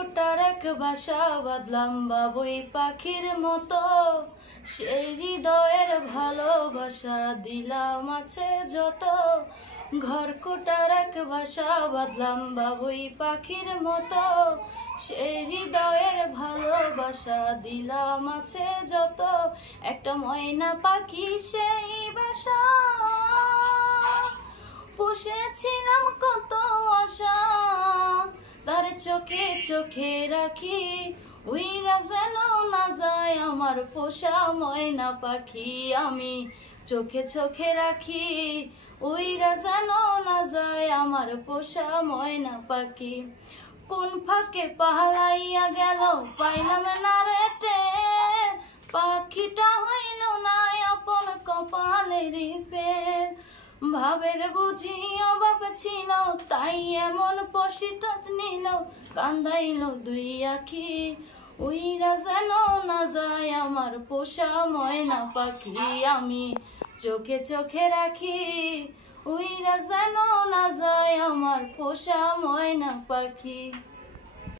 কোটার এক বাসা বাঁধলাম বাবুই পাখির মতো, সেই হৃদয়ের ভালোবাসা দিলাম আছে যত। ঘর কোটার এক বাসা বাঁধলাম বাবুই পাখির মতো, সেই হৃদয়ের ভালোবাসা দিলাম আছে যত। একটা ময়না পাখি সেই বাসা পুষেছিলাম কত আশা, তার চোখে চোখে রাখি উইরা যেন না যায় আমার পোষা ময়না পাখি। আমি চোখে চোখে রাখি উইরা যেন না যায় আমার পোষা ময়না পাখি। কোন ফাঁকে পালাইয়া গেল পাইলাম না রে টের, পাখিটা হইল না আপন কপালের ফের। ভাবের বুঝি অভাব ছিল তাই এমন পশিত নিল, কান্দাইল দুই আখি উইরা যেন না যায় আমার পোষা ময়না পাখি। আমি চোখে চোখে রাখি উইরা যেন না যায় আমার পোষা ময়না পাখি।